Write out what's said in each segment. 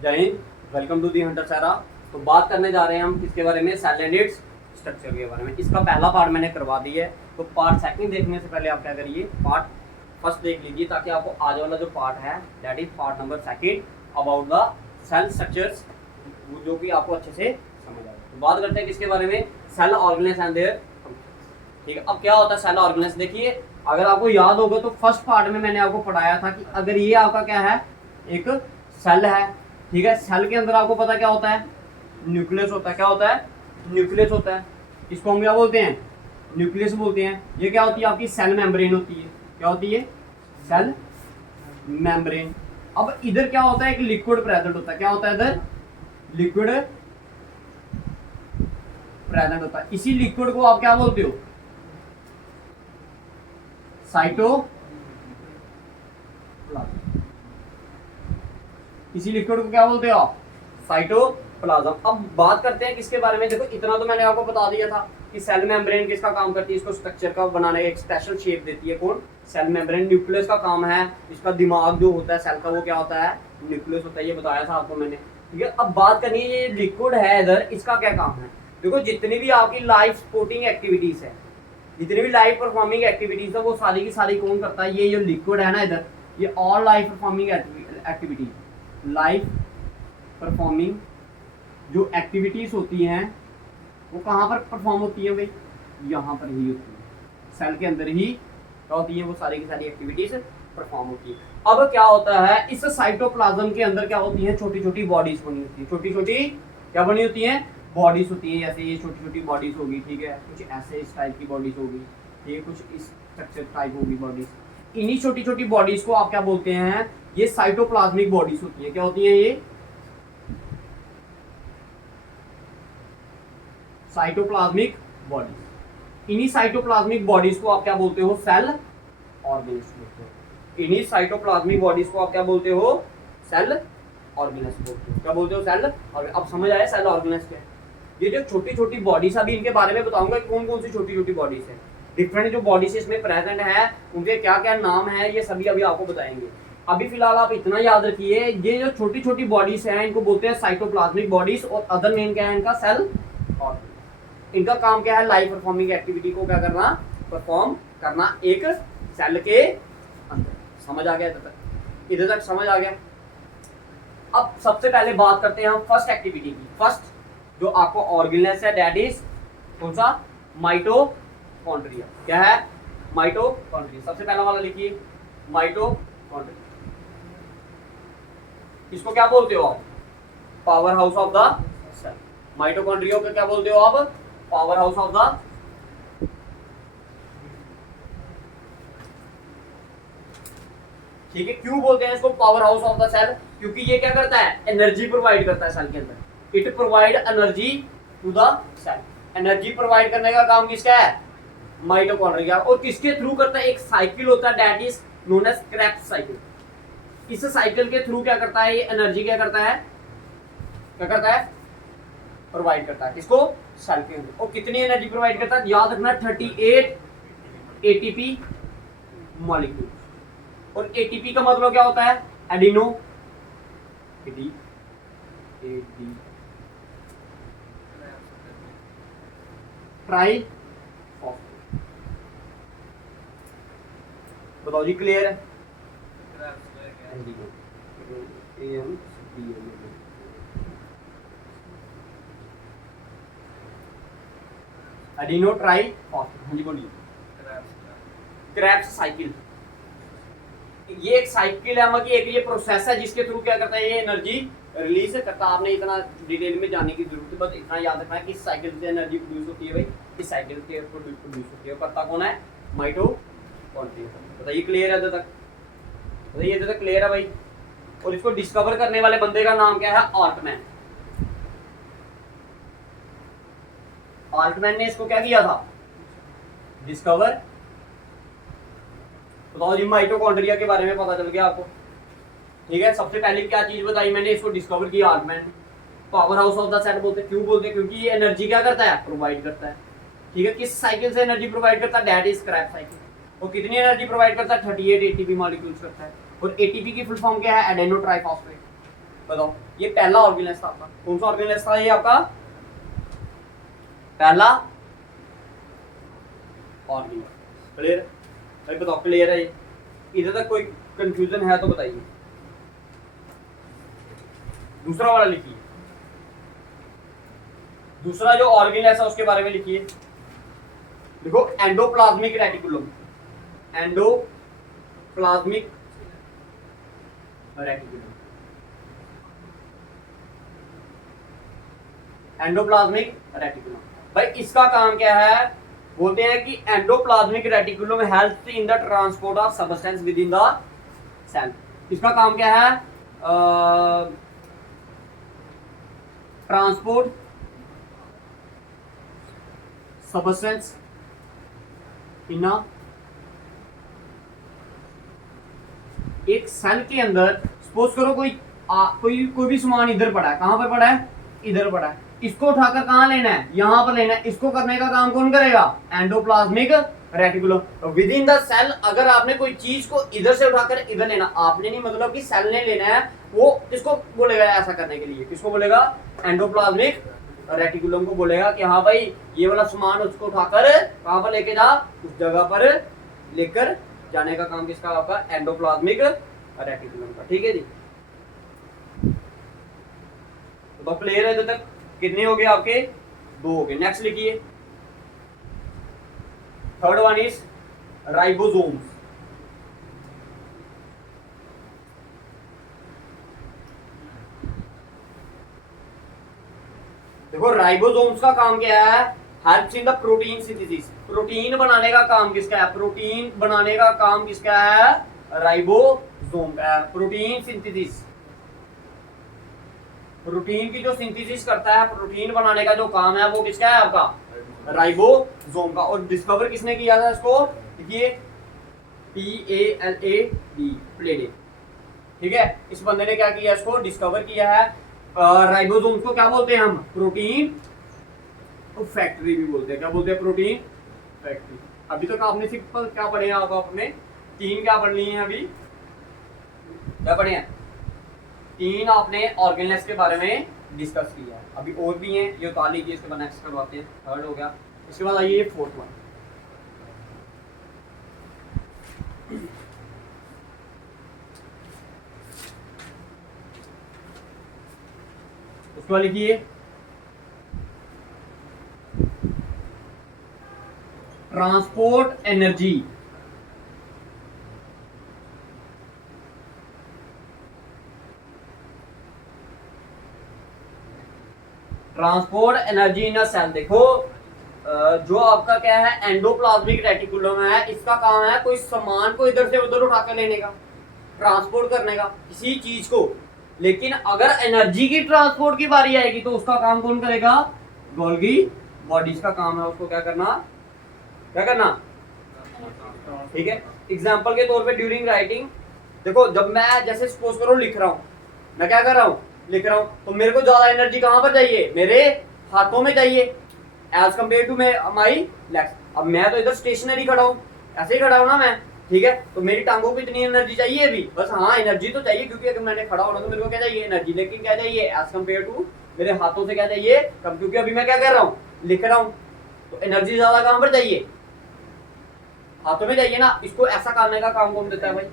जय Hind, welcome to the hunter Sara. तो बात करने जा रहे हैं हम किसके बारे में, सेल एंड इट्स स्ट्रक्चर के बारे में। इसका पहला पार्ट मैंने करवा दिया है, तो पार्ट सेकंड देखने से पहले आप क्या करिए, पार्ट फर्स्ट देख लीजिए, ताकि आपको आज वाला जो पार्ट है that is part number second about the cell structures, जो कि आपको अच्छे से समझ आए। तो बात करते हैं किसके बारे में, सेल ऑर्गेनेस एंड देयर। ठीक है, अब क्या होता है सेल ऑर्गेनेस, देखिए अगर आपको याद होगा तो फर्स्ट पार्ट में मैंने आपको पढ़ाया था कि अगर ये आपका क्या है, एक सेल है। ठीक है, सेल के अंदर आपको पता क्या होता है, न्यूक्लियस होता है। क्या होता है, न्यूक्लियस होता है। इसको हम क्या बोलते हैं, न्यूक्लियस बोलते हैं। ये क्या होती है, आपकी सेल मेम्ब्रेन होती है। क्या होती है, सेल मेम्ब्रेन। अब इधर क्या होता है, एक लिक्विड प्रेजेंट होता है। क्या होता है, इधर लिक्विड प्रेजेंट होता है। इसी लिक्विड को आप क्या बोलते हो, साइटोप्लाज्म। इसी लिक्विड को क्या बोलते हो आप, साइटोप्लाज्म। अब बात करते हैं किसके बारे में। देखो इतना तो मैंने आपको बता दिया था कि सेल मेम्ब्रेन किसका काम करती है, इसको स्ट्रक्चर का बनाने का एक स्पेशल शेप देती है। कौन, सेल मेम्ब्रेन। न्यूक्लियस का काम है, इसका दिमाग जो होता है सेल का वो क्या होता है, न्यूक्लियस होता है। ये बताया था आपको मैंने। ठीक है, अब बात करनी है ये लिक्विड है इधर, इसका क्या काम है। देखो जितनी भी आपकी लाइफ सपोर्टिंग एक्टिविटीज है, जितनी भी लाइफ परफॉर्मिंग एक्टिविटीज है, वो सारी की सारी कौन करता है, ये जो लिक्विड है ना इधर, ये all life performing activities, life performing जो एक्टिविटीज होती हैं वो कहाँ पर परफॉर्म होती है भाई, यहाँ पर ही होती है। सेल के अंदर ही क्या होती है, वो सारी की सारी एक्टिविटीज परफॉर्म होती है। अब क्या होता है, इस साइटोप्लाज्म के अंदर क्या होती है, छोटी छोटी बॉडीज बनी होती है। छोटी छोटी क्या बनी होती है, बॉडीज होती है। जैसे ये छोटी छोटी बॉडीज होगी, ठीक है, कुछ ऐसे इस टाइप की बॉडीज होगी, ठीक है, कुछ इस स्ट्रक्चर टाइप होगी बॉडीज। इन्हीं छोटी छोटी बॉडीज को आप क्या बोलते हैं, ये साइटोप्लाज्मिक बॉडीज होती है। क्या होती है ये, साइटोप्लाज्मिक बॉडीज। इन्हीं साइटोप्लाज्मिक बॉडीज को आप क्या बोलते हो, सेल ऑर्गेनेस बोलते हो। इन्हीं साइटोप्लाज्मिक बॉडीज को आप क्या बोलते हो, सेल ऑर्गेनेस बोलते हो। क्या बोलते हो, सेल। और अब समझ आया सेल ऑर्गेनेस क्या है। ये जो छोटी छोटी बॉडीज, अभी इनके बारे में बताऊंगा कौन कौन सी छोटी छोटी बॉडीज है, डिफरेंट जो बॉडीज इसमें प्रेजेंट है, उनके क्या क्या नाम है, ये सभी अभी आपको बताएंगे। अभी फिलहाल आप इतना याद रखिए, ये जो छोटी छोटी बॉडीज हैं इनको बोलते हैं साइटोप्लाज्मिक बॉडीज, और अदर नेम क्या है इनका, सेल ऑर्गेनेस। इनका काम क्या है, लाइफ परफॉर्मिंग एक्टिविटी को क्या करना, परफॉर्म करना एक सेल के अंदर। समझ आ गया इधर तक समझ आ गया। अब सबसे पहले बात करते हैं हम फर्स्ट एक्टिविटी की। फर्स्ट जो आपको ऑर्गेनेस है दैट इज कौन सा, माइटोकॉन्ड्रिया। क्या है, माइटोकॉन्ड्रिया। सबसे पहला वाला लिखिए, माइटोकॉन्ड्रिया। इसको क्या बोलते हो आप, power house of the cell. Mitochondria को क्या बोलते हो आप, पावर हाउस ऑफ द, ठीक है। क्यों बोलते हैं इसको power house of the cell, क्योंकि ये क्या करता है, एनर्जी प्रोवाइड करता है सेल के अंदर। It provide energy to the cell. Energy provide करने का काम किसका है, माइटोकॉन्ड्रिया। और किसके थ्रू करता है, एक साइकिल होता है that is known as Krebs cycle. इस साइकिल के थ्रू क्या करता है, ये एनर्जी क्या करता है, प्रोवाइड करता है किसको, सेल के अंदर। और कितनी एनर्जी प्रोवाइड करता है, याद रखना 38 एटीपी मॉलिक्यूल। और एटीपी का मतलब क्या होता है, एडिनो ट्राई। बताओ जी, क्लियर है। Adeno try phosphate. हाँ जी बोलिए। क्रेब्स साइकिल, ये एक साइकिल है, मतलब एक ये प्रोसेस है जिसके थ्रू क्या करता है, ये एनर्जी रिलीज करता है। आपने इतना डिटेल में जाने की जरूरत है, बस इतना याद रखना है कि इस साइकिल से एनर्जी प्रोड्यूस होती है भाई, इस साइकिल से प्रोड्यूस होती है। करता कौन है, माइटोकॉन्ड्रिया। बताइए क्लियर है इधर तक, बताइए इधर तक क्लियर है भाई। और इसको डिस्कवर करने वाले बंदे का नाम क्या है, आल्टमैन। आल्टमैन ने इसको क्या किया था, डिस्कवर। बताओ जी, माइटोकॉन्ड्रिया के बारे में पता चल गया आपको। ठीक है, सबसे पहले क्या चीज बताई मैंने, इसको डिस्कवर किया Altman. Power house of the cell बोलते हैं। क्यों बोलते हैं, क्योंकि ये एनर्जी क्या करता है, प्रोवाइड करता है। ठीक है, किस साइकिल से एनर्जी प्रोवाइड करता है, दैट इज क्रेब्स साइकिल। और कितनी एनर्जी प्रोवाइड करता है, 38 एटीपी मॉलिक्यूल्स करता है। और एटीपी की फुल फॉर्म क्या है, एडेनो ट्राइफॉस्फेट। बताओ, ये पहला ऑर्गेनेल्स था आपका, कौन सा ऑर्गेनेल्स था ये आपका? पहला ऑर्गेनेल। क्लियर भाई, बताओ क्लियर है ये? इधर तक कोई कंफ्यूजन है तो बताइए। दूसरा वाला लिखिए, दूसरा जो ऑर्गेनेल्स है उसके बारे में लिखिए। देखो, endoplasmic reticulum, endoplasmic reticulum, endoplasmic reticulum. भाई इसका काम क्या है? बोलते हैं कि endoplasmic reticulum helps in the transport of substance within the cell. इसका काम क्या है? ट्रांसपोर्ट सब्सटेंस इन अ, एक सेल के अंदर सपोज करो कोई भी सामान इधर पड़ा है, कहां पर पड़ा है? इधर पड़ा है। इसको उठाकर कहां लेना है? यहां पर लेना है। इसको करने का काम कौन करेगा? Endoplasmic reticulum. Within the cell अगर आपने कोई चीज को इधर से उठाकर इधर लेना, आपने नहीं मतलब कि सेल ने लेना है, वो किसको बोलेगा ऐसा करने के लिए? किसको बोलेगा? एंडोप्लाज्मिक रेटिकुलम को बोलेगा कि हाँ भाई ये वाला सामान उसको उठाकर कहां पर लेके जा? उस जगह पर लेकर जाने का काम किसका? आपका एंडोप्लाज्मिक रेटिकुलम का। ठीक है जी, तो क्लियर है? इधर तक कितने हो गए आपके? 2 हो गए। नेक्स्ट लिखिए, थर्ड वन इज राइबोसोम्स। देखो, राइबोसोम्स का काम क्या है? Helps in the protein synthesis. Protein बनाने का काम किसका है? प्रोटीन बनाने का काम किसका है? राइबोसोम का है। प्रोटीन सिंथेसिस, प्रोटीन की जो सिंथेसिस करता है, प्रोटीन बनाने का जो काम है वो किसका है? आपका राइबोसोम का। और डिस्कवर किसने किया था इसको? देखिए, PALAD, प्लेडे। ठीक है, इस बंदे ने क्या किया? इसको डिस्कवर किया है। राइबोसोम को क्या बोलते हैं हम? प्रोटीन फैक्ट्री भी बोलते हैं। क्या बोलते हैं? Protein factory. अभी तक आपने सिंपल क्या पढ़े हैं? आप अपने 3 क्या पढ़ लिए हैं? अभी क्या पढ़े हैं? 3 आपने ऑर्गेनेल्स के बारे में डिस्कस किया है। अभी और भी हैं, ये उतार लीजिए, इसके बाद नेक्स्ट करवाते हैं। थर्ड हो गया, इसके बाद आइए फोर्थ वन। उसको लिखिए transport energy. Transport energy in a cell. देखो, जो आपका क्या है? एंडोप्लाज्मिक रेटिकुलम है, इसका काम है कोई सामान को इधर से उधर उठा कर लेने का, ट्रांसपोर्ट करने का किसी चीज को। लेकिन अगर एनर्जी की ट्रांसपोर्ट की बारी आएगी तो उसका काम कौन करेगा? गोल्गी बॉडीज का काम है उसको क्या करना? क्या करना? ठीक है, एग्जाम्पल के तौर पे ड्यूरिंग राइटिंग, देखो जब मैं जैसे सपोज करो लिख रहा हूँ, मैं क्या कर रहा हूँ? लिख रहा हूँ, तो मेरे को ज्यादा एनर्जी कहां पर चाहिए? मेरे हाथों में चाहिए, as compare to my legs. अब मैं तो इधर स्टेशनरी खड़ा हूँ, ऐसे ही खड़ा हूँ ना मैं, ठीक है, तो मेरी टांगों को इतनी एनर्जी चाहिए अभी, बस हाँ एनर्जी तो चाहिए, क्योंकि अगर मैंने खड़ा होना तो मेरे को क्या चाहिए? एनर्जी। लेकिन क्या चाहिए? एज कम्पेयर टू मेरे हाथों से क्या चाहिए? कम, क्योंकि अभी मैं क्या कर रहा हूँ? लिख रहा हूँ, तो एनर्जी ज्यादा कहां पर चाहिए? हाथों में चाहिए ना। इसको ऐसा करने का काम कौन देता है भाई?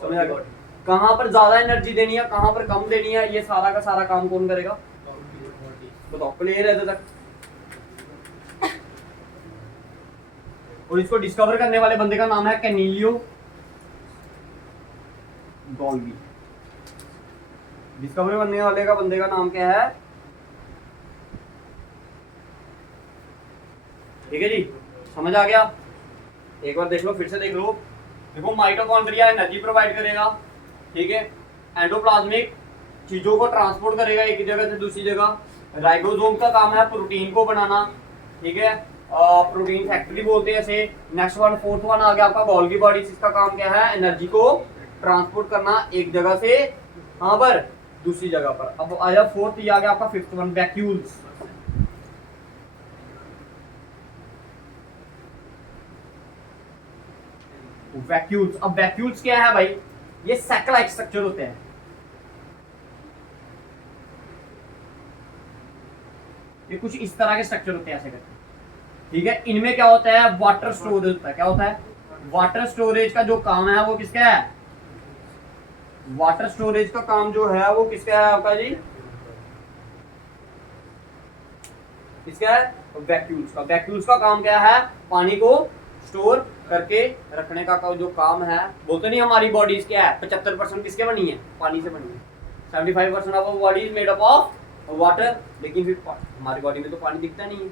समझ आ गया? कहां पर ज्यादा एनर्जी देनी है, कहां पर कम देनी है, ये सारा का सारा काम कौन करेगा? बताओ, क्लियर है तक? और इसको डिस्कवर करने वाले बंदे का नाम है कैनिलियो गोल्गी। डिस्कवर करने वाले का बंदे का नाम क्या है? ठीक है जी, समझ आ गया? एक बार देख लो, फिर से देख लो। देखो, माइटोकॉन्ड्रिया एनर्जी प्रोवाइड करेगा, ठीक है, एंडोप्लाज्मिक चीजों को ट्रांसपोर्ट करेगा एक जगह से दूसरी जगह। राइबोसोम का काम है प्रोटीन को बनाना, ठीक है, प्रोटीन फैक्ट्री बोलते हैं इसे। नेक्स्ट वन, फोर्थ वन आ गया आपका गोल्गी बॉडी। इसका काम क्या है? एनर्जी को ट्रांसपोर्ट करना एक जगह से कहां पर? दूसरी जगह पर। अब आया फोर्थ, ये आ गया आपका फिफ्थ वन, वैक्यूल्स। वैक्यूल्स, अब वैक्यूल्स क्या है भाई? ये सैक लाइक स्ट्रक्चर होते हैं, ये कुछ इस तरह के स्ट्रक्चर होते हैं ऐसे करके, ठीक है। इनमें क्या होता है, वाटर स्टोरेज होता है। क्या होता है, वाटर स्टोरेज का जो काम है वो किसका है, वाटर स्टोरेज का काम जो है वो किसका है आपका जी, किसका है, वैक्यूल्स का। वैक्यूल्स का काम क्या है, पानी को स्टोर करके रखने का जो काम है। बोलते नहीं हमारी बॉडी क्या है, 75% किसके बनी है, पानी से बनी है। 75% of our body is made up of water. लेकिन फिर हमारी बॉडी में तो पानी दिखता नहीं है,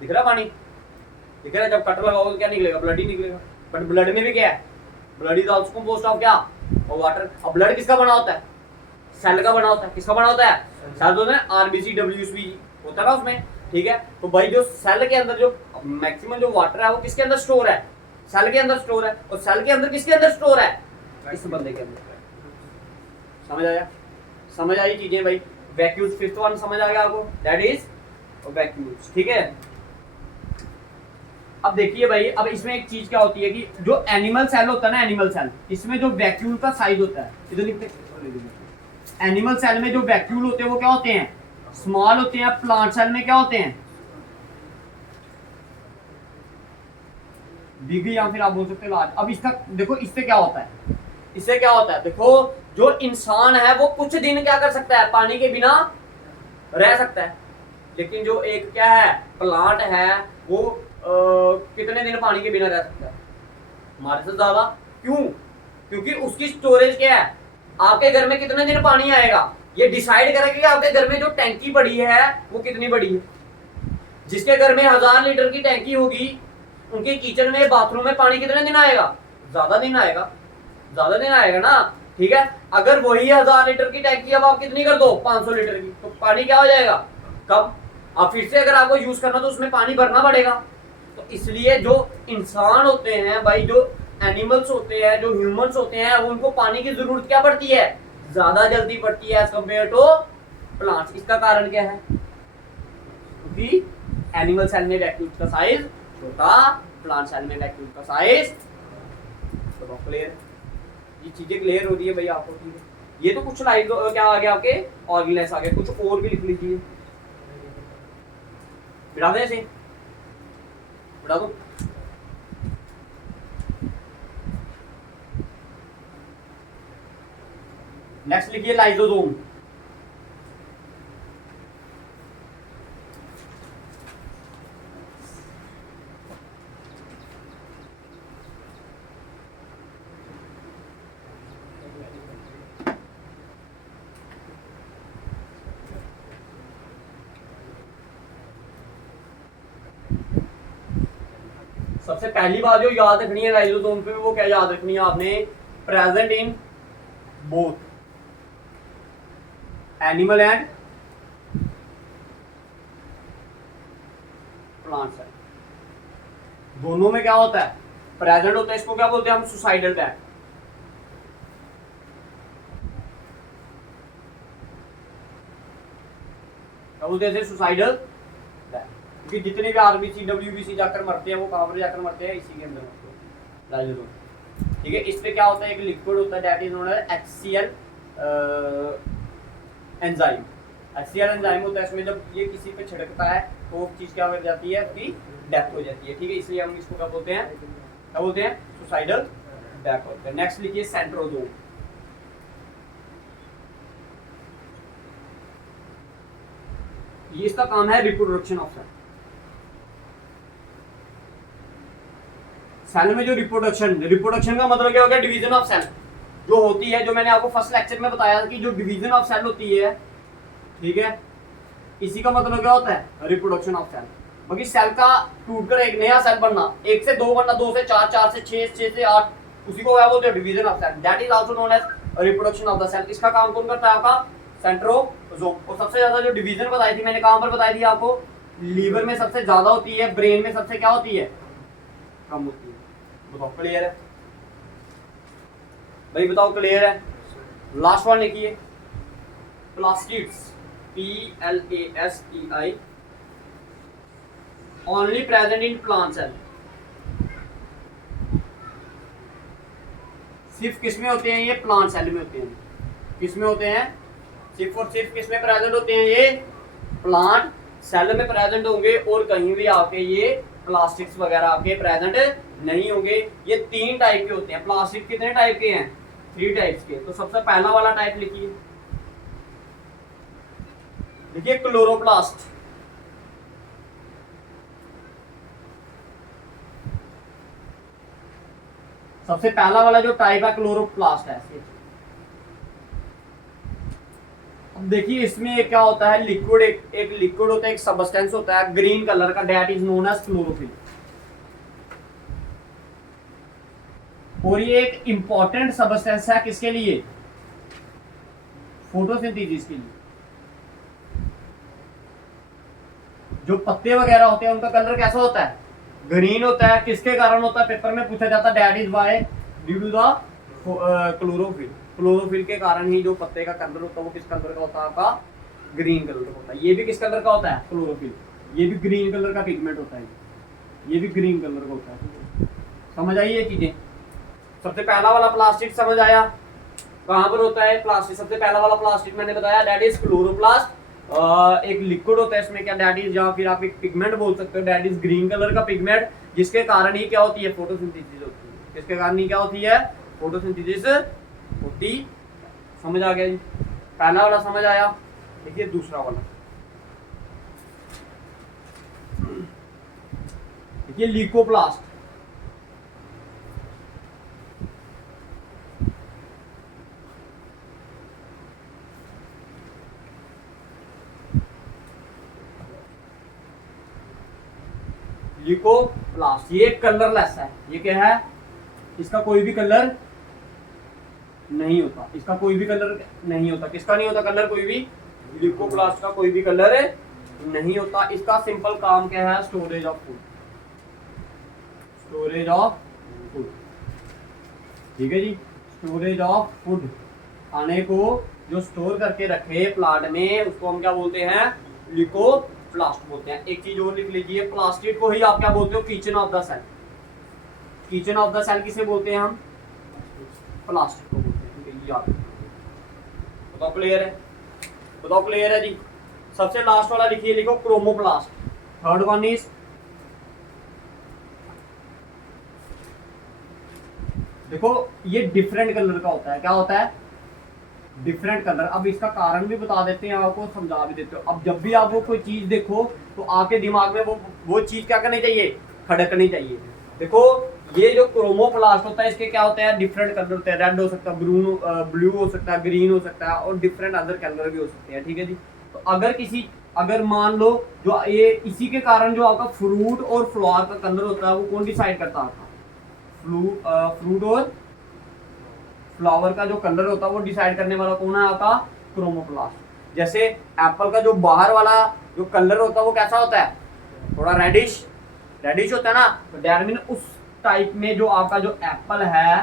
दिख रहा पानी, दिख रहा है। जब कट लगाओगे क्या निकलेगा, ब्लड ही निकलेगा। बट ब्लड में भी क्या है, blood is also composed of क्या, और वाटर। अब ब्लड किसका बना होता है, सेल का बना होता है। किसका बना होता है, सेल होता है, आरबीसी डब्ल्यूबीसी होता है ना उसमें, ठीक है। तो भाई जो सेल के अंदर जो मैक्सिमम जो वाटर है वो किसके अंदर स्टोर है, सेल के अंदर स्टोर है। और सेल के अंदर किसके अंदर स्टोर है, इस बंदे के अंदर। समझ आया, समझ आई चीजें भाई। वैक्यूल्स, फिफ्थ वन समझ आ गया आपको, दैट इज वैक्यूल्स, ठीक है। अब देखिए भाई, अब इसमें एक चीज क्या होती है कि जो एनिमल सेल होता है ना, एनिमल सेल, इसमें जो वैक्यूल का साइज होता है, इधर लिखते, एनिमल सेल में जो वैक्यूल होते हैं वो क्या होते हैं, स्मॉल होते हैं। प्लांट सेल में क्या होते हैं, बिग, या फिर आप बोल सकते हो लार्ज। अब इसका देखो, इससे क्या होता है, इससे क्या होता है, देखो जो इंसान है वो कुछ दिन क्या कर सकता है, पानी के बिना रह सकता है। लेकिन जो एक क्या है, प्लांट है, वो कितने दिन पानी के बिना रह सकता है, हमारे से ज्यादा। क्यों, क्योंकि उसकी स्टोरेज क्या है, आपके घर में कितने दिन पानी आएगा ये डिसाइड करेगा कि आपके घर में जो टैंकी पड़ी है वो कितनी बड़ी है। जिसके घर में 1000 लीटर की टैंकी होगी, उनके किचन में, बाथरूम में पानी कितने दिन आएगा, ज्यादा दिन आएगा, ज्यादा दिन आएगा ना, ठीक है। अगर वही 1000 लीटर की टैंकी अब आप कितनी कर दो, 500 लीटर की, तो पानी क्या हो जाएगा, कम। अब फिर से अगर आपको यूज करना तो उसमें पानी भरना पड़ेगा। तो इसलिए जो इंसान होते हैं भाई, जो एनिमल्स होते हैं, जो ह्यूमंस होते हैं, उनको पानी की जरूरत क्या पड़ती है, ज्यादा जल्दी पड़ती है एज कम्पेयर टू प्लांट्स। इसका कारण क्या है, क्योंकि एनिमल सेल में वैक्यूल का साइज छोटा, प्लांट सेल में वैक्यूल का साइज। तो क्लियर, ये चीजें क्लियर हो रही है भाई आपको, ठीक है। ये तो कुछ लाइक क्या आ गया आपके, ऑर्गेनाइज आ गया। कुछ और भी लिख लीजिए, बिठा दें ऐसे, बिठा दो। नेक्स्ट लिखिए लाइसोसोम। सबसे पहली बात जो याद रखनी है लाइसोसोम पे, वो क्या याद रखनी है आपने, present in both animal and plant cell, दोनों में क्या होता है, प्रेजेंट होता है। इसको क्या बोलते हैं हम, सुसाइडल डेथ। क्या बोलते हैं, सुसाइडल डेथ। क्योंकि जितने भी आरबीसी डब्ल्यूबीसी जाकर मरते हैं, वो कहां पर जाकर मरते हैं, इसी के अंदर मरते हैं, लाइसोसोम, ठीक है। इस पे क्या होता है, एक लिक्विड होता है, that is known as HCl enzyme. HCl enzyme होता है, इसमें जब ये किसी पे छिड़कता है तो वो चीज क्या हो जाती है, उसकी डेथ हो जाती है, ठीक है। इसलिए हम इसको क्या बोलते हैं, क्या बोलते हैं, सुसाइडल डेथ होता है। नेक्स्ट लिखिए सेंट्रोसोम। ये इसका काम है रिप्रोडक्शन ऑफ सेल। सेल में जो रिप्रोडक्शन का मतलब क्या हो गया, डिवीजन ऑफ सेल जो होती है, जो मैंने आपको फर्स्ट लेक्चर में बताया कि जो डिवीजन ऑफ सेल होती है, ठीक है, इसी का मतलब क्या होता है, रिप्रोडक्शन ऑफ सेल। बाकी सेल का टूटकर एक नया सेल बनना, 1 से 2 बनना, 2 से 4, 4 से 6, 6 से 8, उसी को क्या बोलते हैं, division of cell. That is also known as reproduction of the cell. इसका काम कौन करता है, आपका सेंट्रोसोम। और सबसे ज्यादा जो डिवीजन बताई थी मैंने, कहां पर बताई थी आपको, लीवर में सबसे ज्यादा होती है, ब्रेन में सबसे क्या होती है, कम होती है। बताओ क्लियर है भाई, बताओ क्लियर है। लास्ट वन लिखिए plastids, PLASTI, only present in plant cell. सिर्फ किस में होते हैं ये, प्लांट सेल में होते हैं। किस में होते हैं, सिर्फ और सिर्फ किस में प्रेजेंट होते हैं ये, प्लांट सेल में प्रेजेंट होंगे और कहीं भी आपके ये प्लास्टिक्स वगैरह आपके प्रेजेंट नहीं होंगे। ये 3 टाइप के होते हैं। प्लास्टिक कितने टाइप के हैं? 3 टाइप्स के। तो सबसे पहला वाला टाइप लिखिए, देखिए क्लोरोप्लास्ट। सबसे पहला वाला जो टाइप है क्लोरोप्लास्ट है। अब देखिए इसमें क्या होता है, लिक्विड एक लिक्विड होता है, एक सबस्टेंस होता है ग्रीन कलर का, that is known as chlorophyll. और ये एक इंपॉर्टेंट सबस्टेंस है किसके लिए? फोटोसिंथेसिस के लिए। जो पत्ते वगैरह होते हैं उनका कलर कैसा होता है? ग्रीन होता है। किसके कारण होता है? पेपर में पूछा जाता है, that is why due to the chlorophyll. Chlorophyll के कारण ही जो पत्ते का कलर होता है वो किस कलर का होता है? आपका ग्रीन कलर का होता है। ये भी किस कलर का होता है? क्लोरोफिल। ये भी ग्रीन कलर का पिगमेंट होता है, ये भी ग्रीन कलर का होता है। समझ आई ये चीजें? सबसे पहला वाला प्लास्टिक समझ आया कहां पर होता है प्लास्टिक? सबसे पहला वाला प्लास्टिक मैंने बताया, दैट इज क्लोरोप्लास्ट। एक लिक्विड होता है इसमें, क्या दैट इज, या फिर आप एक पिगमेंट बोल सकते हो, दैट इज ग्रीन कलर का पिगमेंट, जिसके कारण ही क्या होती है? फोटोसिंथेसिस होती है। किसके कारण ही क्या होती है? फोटोसिंथेसिस होती। समझ आ गया जी? पहला वाला समझ आया। देखिए दूसरा वाला, देखिए ल्यूकोप्लास्ट। ल्यूकोप्लास्ट ये कलरलेस है। ये क्या है? इसका कोई भी कलर नहीं होता। इसका कोई भी कलर नहीं होता। किसका नहीं होता कलर? कोई भी ल्यूकोप्लास्ट का कोई भी कलर नहीं होता। इसका सिंपल काम क्या है? Storage of food. Storage of food, ठीक है जी। स्टोरेज ऑफ फूड, खाने को जो स्टोर करके रखे प्लांट में उसको हम क्या बोलते हैं? ल्यूकोप्लास्ट बोलते हैं। एक चीज और लिख लीजिए, प्लास्टिक को ही आप क्या बोलते हो? Kitchen of the cell. Kitchen of the cell किसे बोलते हैं हम? प्लास्टिक को बोलते हैं। ठीक है, याद बताओ। क्लियर है? बताओ क्लियर है जी? सबसे लास्ट वाला लिखिए, लिखो क्रोमोप्लास्ट। थर्ड वन इज, देखो ये डिफरेंट कलर का होता है। क्या होता है? Different colour. अब इसका कारण भी बता देते हैं, आपको समझा भी देते हो। अब जब भी आप वो कोई चीज देखो तो आपके दिमाग में वो चीज क्या करनी चाहिए? खड़कनी चाहिए। देखो ये जो क्रोमोप्लास्ट होता है, इसके क्या होते हैं? डिफरेंट कलर होते हैं। रेड हो सकता है, ब्लू हो सकता है, ग्रीन हो सकता है, और डिफरेंट अदर कलर भी हो सकते हैं। ठीक है जी। तो अगर मान लो जो ये इसी के कारण जो आपका फ्रूट और फ्लावर का कलर होता है वो कौन डिसाइड करता है? आपका फ्रूट और फ्लावर का जो कलर होता है वो डिसाइड करने वाला कौन है? आपका क्रोमोप्लास्ट। जैसे एप्पल का जो बाहर वाला जो कलर होता है वो कैसा होता है? थोड़ा रेडिश होता है ना। तो दैट मीन उस टाइप में जो आपका जो एप्पल है,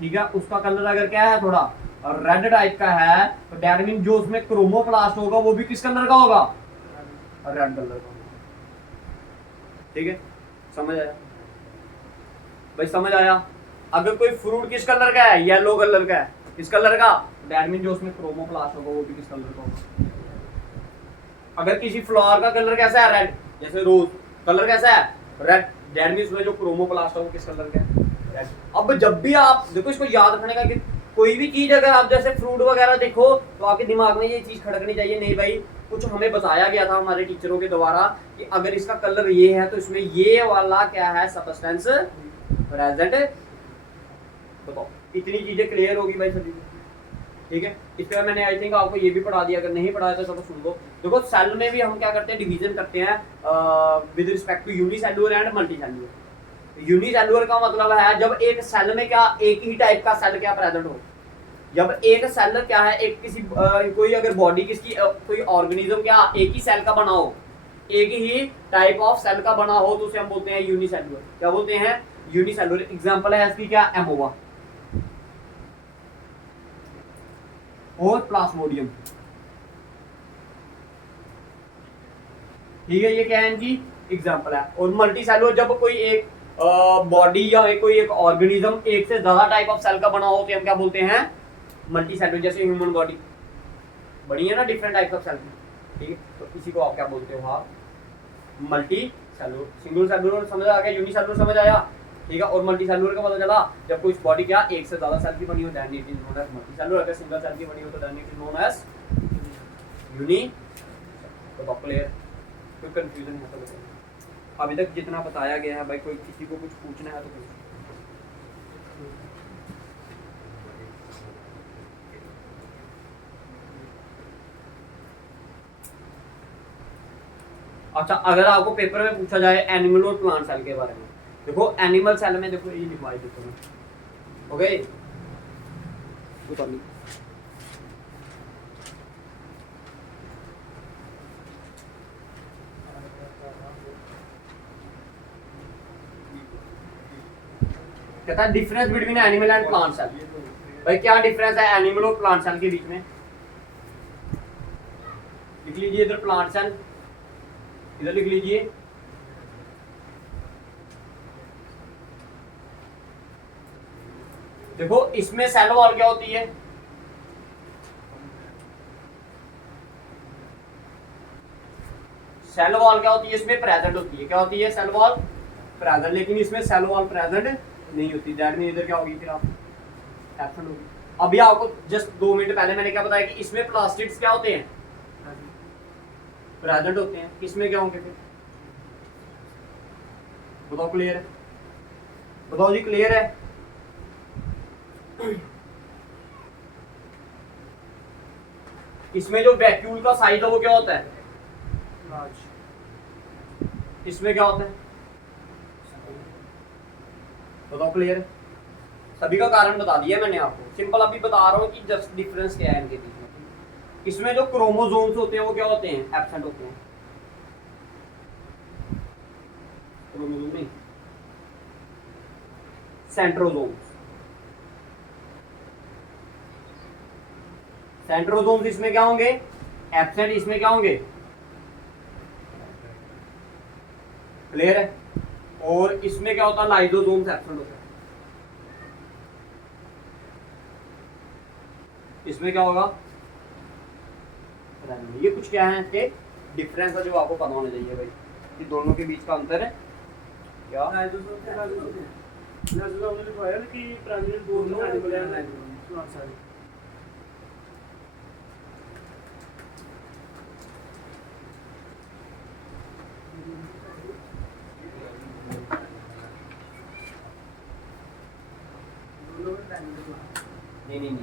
ठीक है, उसका कलर अगर क्या है? थोड़ा रेड टाइप का है, तो दैट मीन जो उसमें क्रोमोप्लास्ट होगा वो भी किस कलर का होगा? रेड कलर का। ठीक है, समझ आया भाई? समझ आया? अगर कोई फ्रूट किस कलर का है? येलो कलर का है। किस कलर का? दैट मीन जो उसमें क्रोमोप्लास्ट होगा वो भी किस कलर का होगा? अगर किसी फ्लावर का कलर कैसा है? रेड। जैसे रोज कलर कैसा है? रेड। दैट मीन उसमें जो क्रोमोप्लास्ट है वो किस कलर का है? रेड। अब जब भी आप देखो, इसको याद रखने का कि कोई भी चीज अगर आप जैसे फ्रूट वगैरह देखो तो आपके दिमाग में ये चीज खड़कनी चाहिए, नहीं भाई कुछ हमें बताया गया था हमारे टीचरों के द्वारा कि अगर इसका कलर ये है तो इसमें ये वाला क्या है? Substance present. बताओ, इतनी चीजें क्लियर होगी भाई सभी? ठीक है। इसके बाद मैंने आई थिंक आपको ये भी पढ़ा दिया, अगर नहीं पढ़ाया तो सब सुन लो। देखो सेल में भी हम क्या करते हैं? डिवीजन करते हैं with respect to unicellular and multicellular. Unicellular का मतलब है जब एक सेल में क्या एक ही टाइप का सेल क्या प्रेजेंट हो। जब एक सेल क्या है, एक किसी कोई अगर बॉडी किसकी कोई ऑर्गेनिज्म क्या एक ही सेल का बना हो, एक ही टाइप ऑफ सेल का बना हो, तो उसे हम बोलते हैं यूनिसेल्युलर। क्या बोलते हैं? यूनिसेल्युलर। एग्जांपल है इसकी क्या? एमोवा और प्लाज्मोडियम। ठीक है, ये क्या है? इनकी एग्जांपल है। और मल्टीसेल्युलर जब कोई एक बॉडी या कोई एक ऑर्गेनिज्म एक से ज्यादा टाइप ऑफ सेल का बना हो तो हम क्या बोलते हैं? मल्टीसेल्युलर। जैसे ह्यूमन बॉडी बड़ी है ना डिफरेंट टाइप्स ऑफ सेल की, ठीक है, तो इसी को आप क्या बोलते हो? आप मल्टी सेलुलर, सिंगल सेलुलर समझ आ गया, यूनिसेलुलर समझ आया, ठीक है। और मल्टी सेलुलर का पता चला जब कोई बॉडी क्या एक से ज्यादा सेल की बनी हो, that it is known as multi cellular. अगर सिंगल सेल की बनी हो तो that it is known as uni. तो क्लियर, कोई कंफ्यूजन है तो बताइए। अभी तक जितना बताया गया है भाई, कोई किसी को कुछ पूछना है तो पूछो। अच्छा, अगर आपको पेपर में पूछा जाए एनिमल और प्लांट सेल के बारे में, देखो एनिमल सेल में देखो ये लिखवाई देता हूँ, ओके कहता है difference between animal and plant cell. भाई क्या डिफरेंस है एनिमल और प्लांट सेल के बीच में? लिख लीजिए इधर प्लांट सेल, इधर लिख लीजिए देखो इसमें सेल वॉल क्या होती है, सेल वॉल क्या होती है इसमें प्रेजेंट होती है, क्या होती है सेल वॉल प्रेजेंट, लेकिन इसमें सेल वॉल प्रेजेंट नहीं होती। दैट मीन इधर क्या होगी फिर आप एब्सेंट होगी। अभी आपको जस्ट 2 मिनट पहले मैंने क्या बताया कि इसमें प्लास्टिड्स क्या होते हैं, प्रेजेंट होते हैं, इसमें क्या होंगे फिर बताओ? क्लियर है? बताओ जी क्लियर है? इसमें जो वैक्यूल का साइज है वो क्या होता है, इसमें क्या होता है बताओ? क्लियर है? सभी का कारण बता दिया मैंने आपको, सिंपल अभी बता रहा हूँ कि जस्ट डिफरेंस क्या है इनके बीच में। इसमें जो क्रोमोसोम्स होते हैं वो क्या होते हैं, एब्सेंट होते हैं। क्रोमोसोम नहीं, सेंट्रोसोम्स। सेंट्रोसोम्स इसमें क्या होंगे, एब्सेंट, इसमें क्या होंगे, क्लियर है? और इसमें क्या होता है, लाइसोसोम्स एब्सेंट होता है। इसमें क्या होगा, ये कुछ क्या है इसके डिफरेंस है जो आपको पता होना चाहिए भाई, कि दोनों के बीच का अंतर है क्या। नहीं,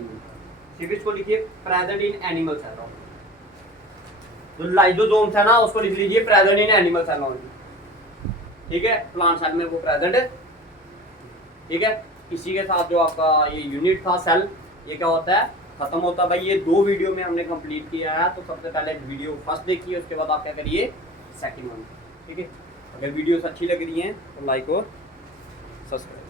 सिर्फ इसको लिखिए प्रेजेंट इन एनिमल सेल। जो लाइसोसोम्स है ना उसको लिख लीजिए present in animal cell only, ठीक है। प्लांट सेल में वो प्रेजेंट है, ठीक है। इसी के साथ जो आपका ये यूनिट था सेल, ये क्या होता है, खत्म होता है भाई। ये 2 वीडियो में हमने कंप्लीट किया है, तो सबसे पहले वीडियो फर्स्ट देखिए, उसके बाद आप क्या करिए सेकंड वन, ठीक है। अगर वीडियोस अच्छी लग रही हैं तो लाइक और सब्सक्राइब।